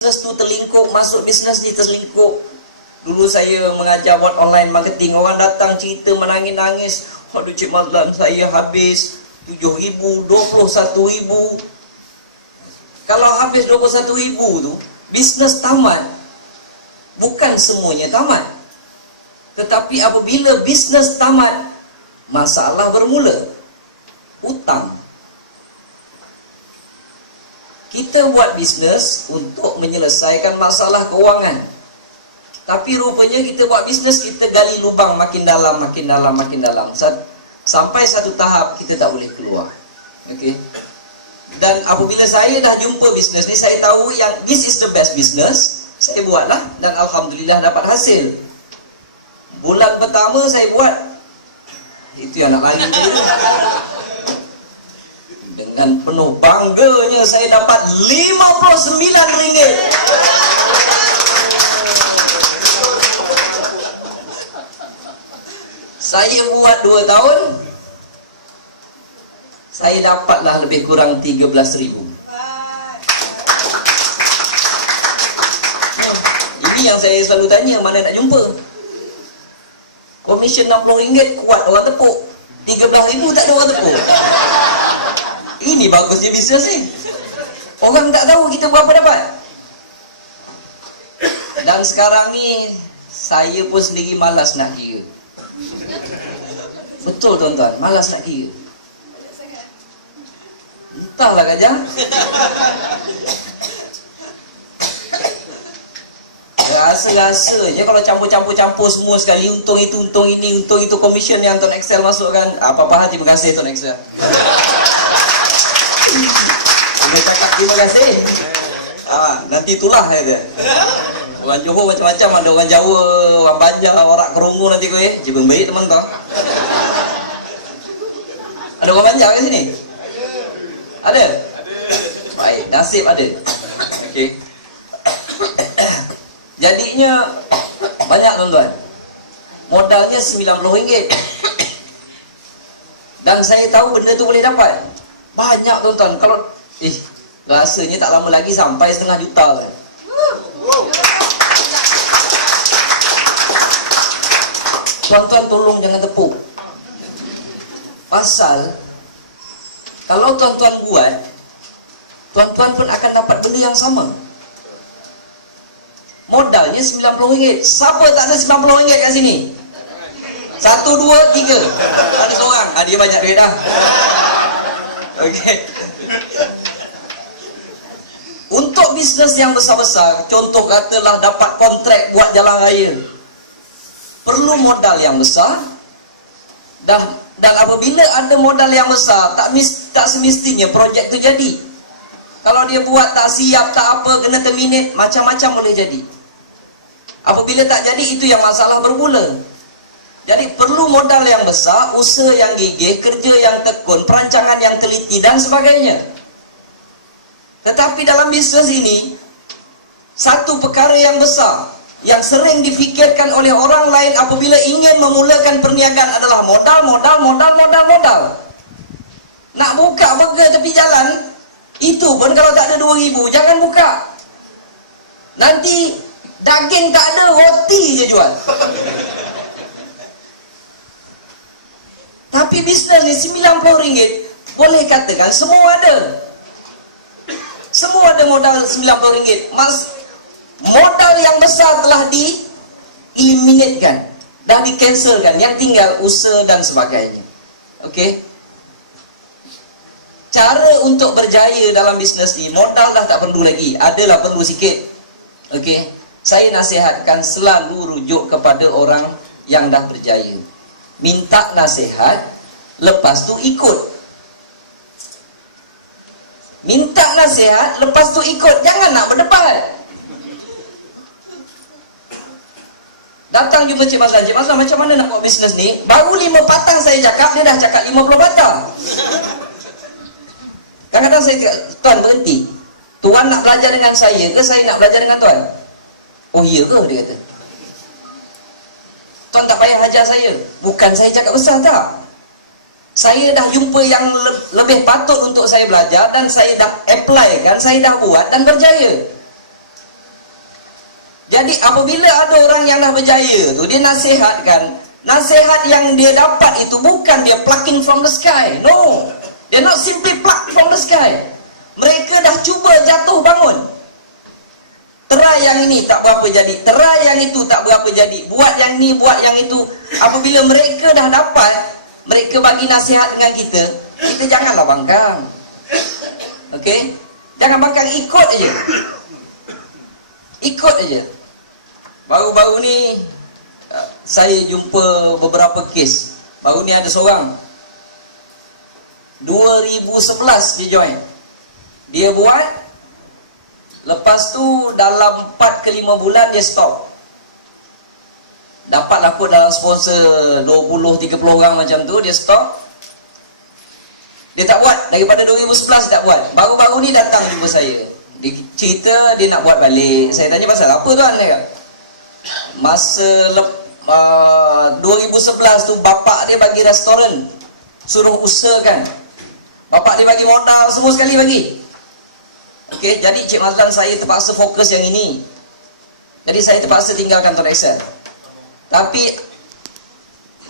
Bisnes tu terlingkup, masuk bisnes ni terlingkup. Dulu saya mengajar buat online marketing, orang datang cerita menangis-nangis, aduh Cik Mazlan, saya habis 7,000, 21,000. Kalau habis 21,000 tu, bisnes tamat. Bukan semuanya tamat. Tetapi apabila bisnes tamat, masalah bermula. Hutang. Kita buat bisnes untuk menyelesaikan masalah keuangan. Tapi rupanya kita buat bisnes, kita gali lubang makin dalam, makin dalam, makin dalam. Sampai satu tahap kita tak boleh keluar. Okey. Dan apabila saya dah jumpa bisnes ni, saya tahu yang this is the best business. Saya buatlah dan alhamdulillah dapat hasil. Bulan pertama saya buat, itu yang nak lari tadi. Dengan penuh bangganya saya dapat RM59. Saya buat 2 tahun, saya dapatlah lebih kurang 13,000. Ini yang saya selalu tanya, mana nak jumpa? Komisen RM60 kuat orang tepuk, 13,000 tak ada orang tepuk. Ini bagusnya bisnes ni. Orang tak tahu kita berapa dapat. Dan sekarang ni saya pun sendiri malas nak kira. Betul tuan-tuan, malas nak kira. Entahlah Kajang. Rasa-rasanya kalau campur-campur semua sekali, untung itu, untung ini, untung itu, komisen yang Tuan Excel masukkan. Apa-apa, terima kasih Tuan Excel. Dia cakap terima kasih. Nanti itulah dia. Orang Johor macam-macam, ada orang Jawa, orang Banjar, orang Kerungu nanti kau jebeng baik teman kau. Ada orang Banjar kat sini? Ada? Baik, nasib ada. Okey. Jadinya banyak tuan-tuan. Modalnya RM90. Dan saya tahu benda tu boleh dapat. Banyak tuan-tuan. Kalau rasanya tak lama lagi sampai setengah juta kan. Tuan-tuan tolong jangan tepuk. Pasal kalau tuan-tuan buat, tuan-tuan pun akan dapat benda yang sama. Modalnya RM90. Siapa tak ada RM90 kat sini? 1, 2, 3. Ada seorang. Dia banyak duit dah. Okey. Untuk bisnes yang besar-besar, contoh katalah dapat kontrak buat jalan raya, perlu modal yang besar. Dan apabila ada modal yang besar, tak semestinya projek tu jadi. Kalau dia buat tak siap, tak apa, kena terminate, macam-macam boleh jadi. Apabila tak jadi, itu yang masalah bermula. Jadi perlu modal yang besar, usaha yang gigih, kerja yang tekun, perancangan yang teliti dan sebagainya. Tetapi dalam bisnes ini, satu perkara yang besar yang sering difikirkan oleh orang lain apabila ingin memulakan perniagaan adalah modal. Nak buka burger tepi jalan, itu pun kalau tak ada 2,000, jangan buka. Nanti daging tak ada, roti je jual. Tapi bisnes ni RM90, boleh katakan semua ada. Semua ada modal RM90. Modal yang besar telah di-eliminatekan, dah di-cancelkan. Yang tinggal usaha dan sebagainya. Okey. Cara untuk berjaya dalam bisnes ni, modal dah tak perlu lagi. Adalah perlu sikit. Okey. Saya nasihatkan selalu rujuk kepada orang yang dah berjaya. Minta nasihat, lepas tu ikut. Minta nasihat, lepas tu ikut. Jangan nak berdebat. Datang jumpa Cik Mazlan. Cik Mazlan, macam mana nak buat bisnes ni? Baru 5 patang saya cakap, dia dah cakap 50 patang. Kadang-kadang saya cakap, Tuan berhenti. Tuan nak belajar dengan saya ke saya nak belajar dengan Tuan? Oh iya ke? Dia kata. Tuan tak payah ajar saya. Bukan saya cakap besar tak. Saya dah jumpa yang lebih patut untuk saya belajar dan saya dah apply kan, saya dah buat dan berjaya. Jadi apabila ada orang yang dah berjaya tu, dia nasihatkan, nasihat yang dia dapat itu bukan dia plucking from the sky. No, dia not simply pluck from the sky. Mereka dah cuba jatuh bangun. Try yang ini tak berapa jadi, try yang itu tak berapa jadi, buat yang ni, buat yang itu. Apabila mereka dah dapat, mereka bagi nasihat dengan kita janganlah bangkang. Okey? Jangan bangkang, ikut aja. Ikut aja. Baru-baru ni saya jumpa beberapa kes. Baru ni ada seorang 2011 dia join. Dia buat, lepas tu dalam 4 ke 5 bulan dia stop. Dapatlah kot dalam sponsor 20-30 orang macam tu, dia stop. Dia tak buat, daripada 2011 tak buat. Baru-baru ni datang jumpa saya. Dia cerita dia nak buat balik. Saya tanya pasal apa tuan? Dia kata, masa 2011 tu bapak dia bagi restoran, suruh usahakan. Bapak dia bagi modal semua sekali bagi. Okey, jadi Cik Mazlan saya terpaksa fokus yang ini. Jadi saya terpaksa tinggalkan Tuan Excel. Tapi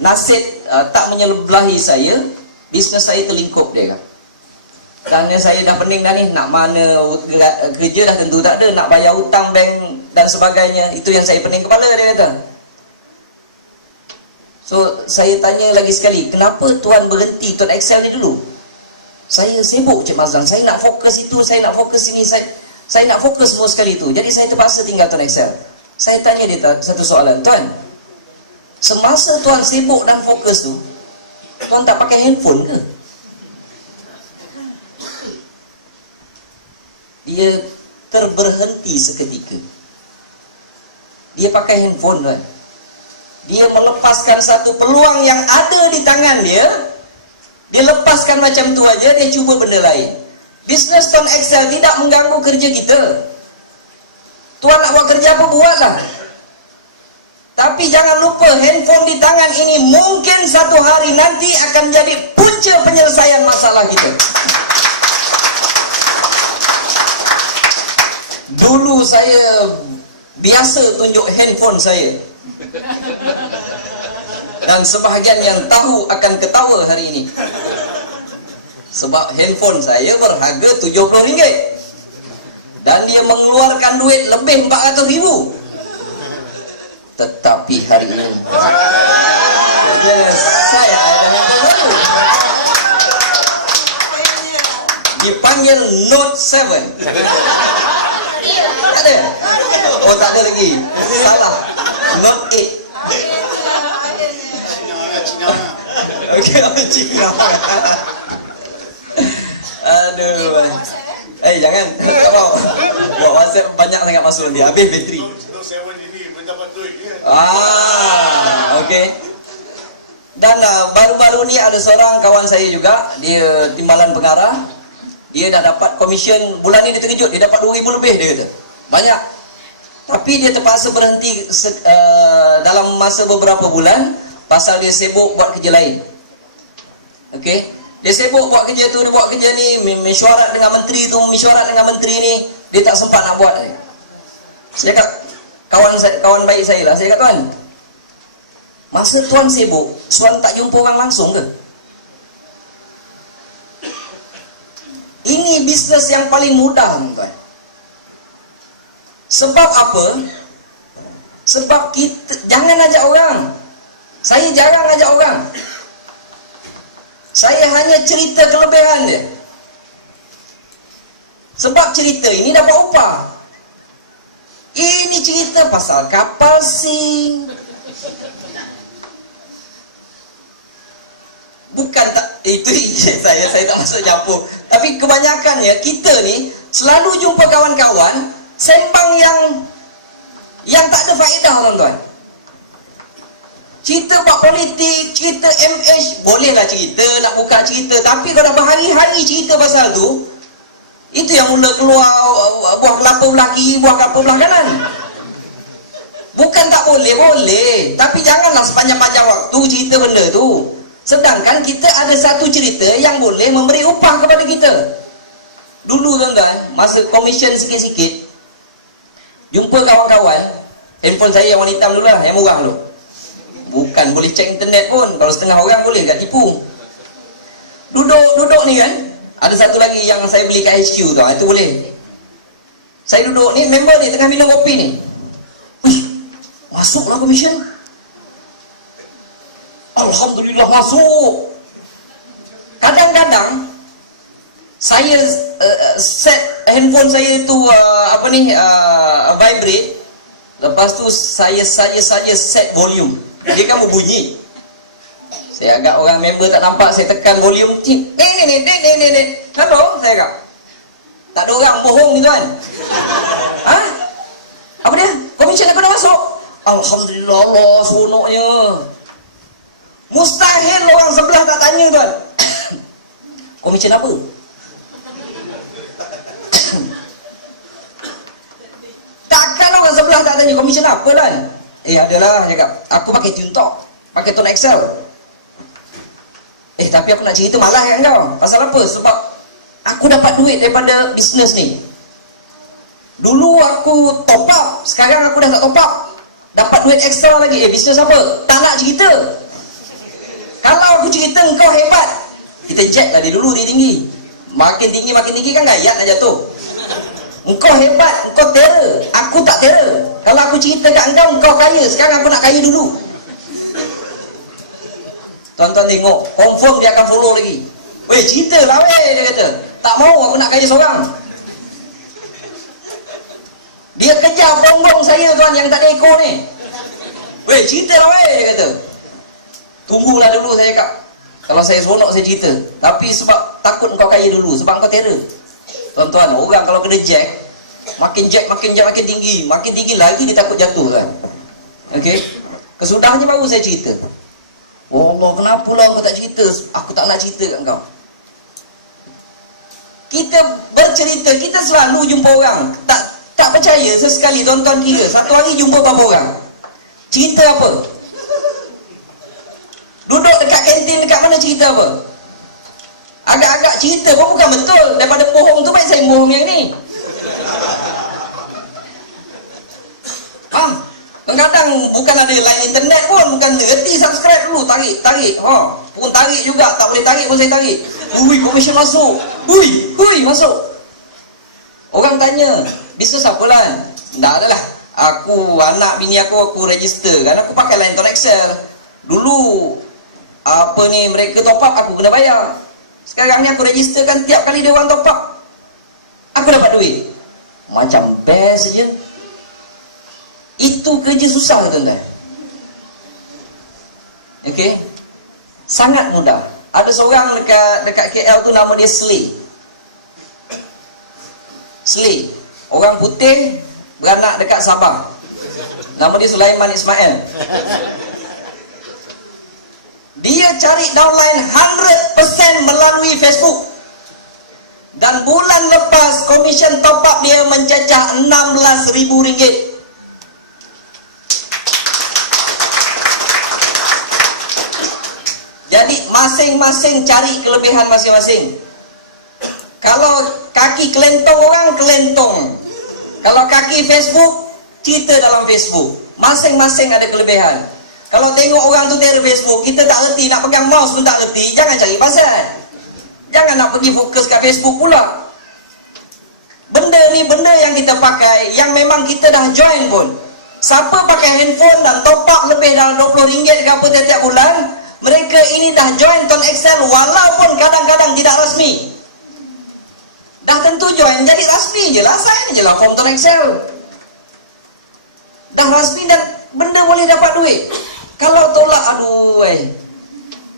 nasib tak menyebelahi saya, bisnes saya terlingkup dia kan. Kerana saya dah pening dah ni, nak mana kerja dah tentu tak ada, nak bayar hutang bank dan sebagainya, itu yang saya pening kepala, dia kata. So saya tanya lagi sekali, kenapa tuan berhenti Tuan Excel ni dulu? Saya sibuk Cik Mazlan, saya nak fokus itu, saya nak fokus ini, saya nak fokus semua sekali tu. Jadi saya terpaksa tinggal Tuan Excel. Saya tanya dia satu soalan, tuan, semasa tuan sibuk dan fokus tu, tuan tak pakai handphone ke? Dia terberhenti seketika. Dia pakai handphone tuan. Dia melepaskan satu peluang yang ada di tangan dia. Dia lepaskan macam tu aja, dia cuba benda lain. Bisnes Tuan Excel tidak mengganggu kerja kita. Tuan nak buat kerja apa, buatlah. Tapi jangan lupa, handphone di tangan ini mungkin satu hari nanti akan jadi punca penyelesaian masalah kita. Dulu saya biasa tunjuk handphone saya. Dan sebahagian yang tahu akan ketawa hari ini. Sebab handphone saya berharga RM70. Dan dia mengeluarkan duit lebih RM400,000. Tetapi hari ini saya ada handphone baru. Dipanggil Note 7. Tak ada? Oh tak ada lagi. Salah. Note 8. Okey, Cina. Aduh. Jangan. Tak mau. Buat WhatsApp banyak sangat masuk nanti. Habis bateri. Okey. Dan baru-baru ni ada seorang kawan saya juga, dia timbalan pengarah. Dia dah dapat komisen, bulan ni dia terkejut, dia dapat 2,000 lebih dia kata. Banyak. Tapi dia terpaksa berhenti dalam masa beberapa bulan pasal dia sibuk buat kerja lain. Okey, dia sibuk buat kerja tu, dia buat kerja ni, mesyuarat dengan menteri tu, mesyuarat dengan menteri ni, dia tak sempat nak buat. Saya cakap, kawan baik saya lah, saya cakap, tuan, masa tuan sibuk, tuan tak jumpa orang langsung ke? Ini bisnes yang paling mudah, tuan. Sebab apa? Sebab kita jangan ajak orang. Saya jarang ajak orang. Saya hanya cerita kelebihan dia. Sebab cerita ini dapat upah. Ini cerita pasal kapal sing. Bukan tak, itu saya tak masuk campur. Tapi kebanyakannya kita ni selalu jumpa kawan-kawan sembang yang tak ada faedah, tuan-tuan. Cerita buat politik, cerita MH, bolehlah cerita, nak buka cerita. Tapi kalau berhari-hari cerita pasal tu, itu yang mula keluar buah kelapa belah kiri, buah kelapa belah kanan. Bukan tak boleh, boleh. Tapi janganlah sepanjang-panjang waktu cerita benda tu. Sedangkan kita ada satu cerita yang boleh memberi upah kepada kita. Dulu tuan-tuan, masa komisen sikit-sikit, jumpa kawan-kawan, Handphone saya yang warna hitam dulu lah, yang murah dulu. Bukan boleh cek internet pun. Kalau setengah orang boleh tak tipu. Duduk ni kan. Ada satu lagi yang saya beli kat HQ tu. Itu boleh. Saya duduk ni, member ni tengah minum kopi ni. Wih, masuklah commission. Alhamdulillah masuk. Kadang-kadang saya set handphone saya tu vibrate. Lepas tu saya set volume. Dia kan berbunyi. Saya agak orang member tak nampak, saya tekan volume. Ni. Hello, saya agak. Tak ada orang bohong ni tuan. Ha? Apa dia? Komisen aku dah masuk. Alhamdulillah, Allah seronoknya. Mustahil orang sebelah tak tanya tuan. Komisen apa? Takkan orang sebelah tak tanya komisen apa tuan? Adalah cakap. Aku pakai Tuntok, pakai Tone Excel. Tapi aku nak cerita malah kan kau. Pasal apa? Sebab aku dapat duit daripada bisnes ni. Dulu aku top up, sekarang aku dah tak top up. Dapat duit ekstra lagi. Bisnes apa? Tak nak cerita. Kalau aku cerita engkau hebat, kita jet lah dia dulu, dia tinggi. Makin tinggi kan gayat nak jatuh. Engkau hebat, engkau terror. Aku tak terror. Kalau aku cerita kat engkau kaya. Sekarang aku nak kaya dulu. Tuan-tuan tengok, confirm dia akan follow lagi. Weh, cerita lah weh, dia kata. Tak mau aku nak kaya seorang. Dia kejar bonggong saya tuan yang tak ada ekor ni. Weh, cerita lah weh, dia kata. Tunggulah dulu, saya cakap. Kalau saya seronok saya cerita. Tapi sebab takut engkau kaya dulu, sebab engkau terror. Tuan-tuan, orang kalau kena jack makin tinggi. Makin tinggi lagi dia takut jatuh kan. Okey. Kesudahnya baru saya cerita. Oh Allah, kenapa lah kau tak cerita? Aku tak nak cerita kat kau. Kita bercerita, kita selalu jumpa orang. Tak percaya sesekali tuan-tuan kira satu hari jumpa berapa orang? Cerita apa? Duduk dekat kantin, dekat mana cerita apa? Agak-agak cerita pun bukan betul. Daripada bohong tu baik saya bohong yang ni. Kadang-kadang bukan ada line internet pun, bukan reti subscribe dulu, tarik. Pun tarik juga, tak boleh tarik pun saya tarik. Komisen masuk. Masuk. Orang tanya, bisnes apa lah? Tak adalah. Aku, anak bini aku register. Kan aku pakai line Tone Excel. Dulu mereka top up, aku kena bayar. Sekarang ni aku registerkan tiap kali dia orang top up, aku dapat duit. Macam best je. Itu kerja susah tuan-tuan. Okey. Sangat mudah. Ada seorang dekat KL tu nama dia Slay. Orang putih beranak dekat Sabah. Nama dia Sulaiman Ismail. Dia cari downline 100% melalui Facebook. Dan bulan lepas komisen top up dia mencecah RM16,000. Jadi masing-masing cari kelebihan masing-masing. Kalau kaki kelentong orang, kelentong. Kalau kaki Facebook, cerita dalam Facebook. Masing-masing ada kelebihan. Kalau tengok orang tu dari Facebook, kita tak reti, nak pegang mouse pun tak reti, jangan cari pasal. Jangan nak pergi fokus kat Facebook pula. Benda ni benda yang kita pakai, yang memang kita dah join pun. Siapa pakai handphone dan top up lebih dalam RM20 ke apa tiap-tiap bulan, mereka ini dah join Tone Excel walaupun kadang-kadang tidak rasmi. Dah tentu join, jadi rasmi je lah, sign je lah form Tone Excel. Dah rasmi dan benda boleh dapat duit. Kalau tolak,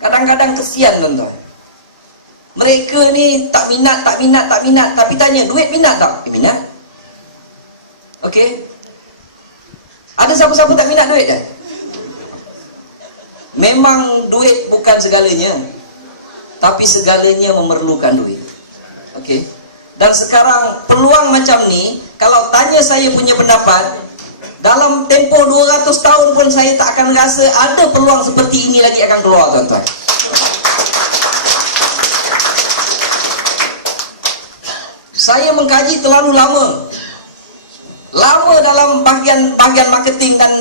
kadang-kadang kesian tuan-tuan. Mereka ni tak minat, tapi tanya, duit minat tak? Minat. Okey. Ada siapa-siapa tak minat duit kan? Memang duit bukan segalanya, tapi segalanya memerlukan duit. Okey. Dan sekarang peluang macam ni, kalau tanya saya punya pendapat, dalam tempoh 200 tahun pun saya tak akan rasa ada peluang seperti ini lagi akan keluar tuan-tuan. Saya mengkaji terlalu lama. Lama dalam bahagian marketing dan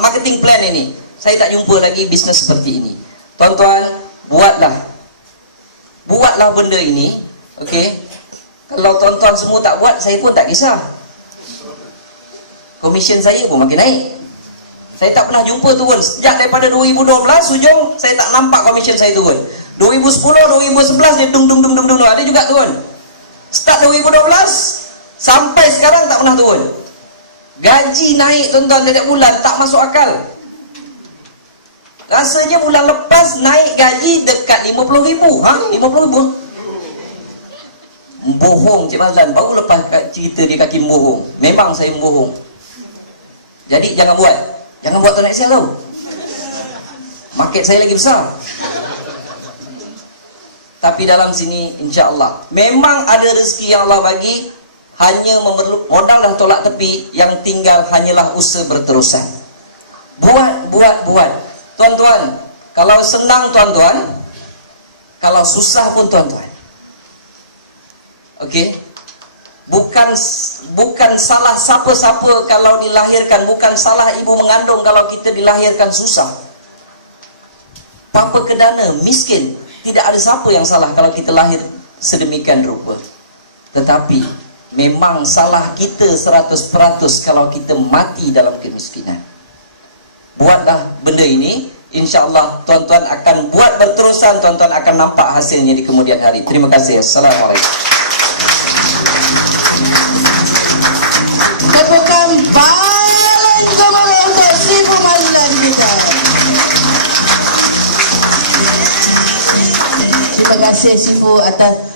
marketing plan ini, saya tak jumpa lagi bisnes seperti ini. Tuan-tuan, buatlah benda ini, okey. Kalau tuan-tuan semua tak buat, saya pun tak kisah. Komisen saya pun makin naik. Saya tak pernah jumpa turun. Sejak daripada 2012 hujung, saya tak nampak komisen saya turun. 2010, 2011 dia dung. Ada juga turun. Start 2012 sampai sekarang tak pernah turun. Gaji naik tuan-tuan tiap bulan, tak masuk akal. Rasanya bulan lepas naik gaji dekat 50,000. 50,000? Bohong Cik Mazlan. Baru lepas cerita dia kaki bohong. Memang saya bohong. Jadi jangan buat tuan Excel tau. Market saya lagi besar. Tapi dalam sini insya-Allah memang ada rezeki yang Allah bagi. Hanya modal dah tolak tepi, yang tinggal hanyalah usaha berterusan. Buat. Tuan-tuan, kalau senang tuan-tuan, kalau susah pun tuan-tuan. Okey? Bukan salah siapa-siapa kalau dilahirkan, bukan salah ibu mengandung kalau kita dilahirkan susah. Tanpa kedana, miskin, tidak ada siapa yang salah kalau kita lahir sedemikian rupa. Tetapi memang salah kita 100% kalau kita mati dalam kemiskinan. Buatlah benda ini, insya-Allah tuan-tuan akan buat berterusan, tuan-tuan akan nampak hasilnya di kemudian hari. Terima kasih. Assalamualaikum. Tepukan paling gemuruh untuk Sri Mazlan kita. Terima kasih Sifu atas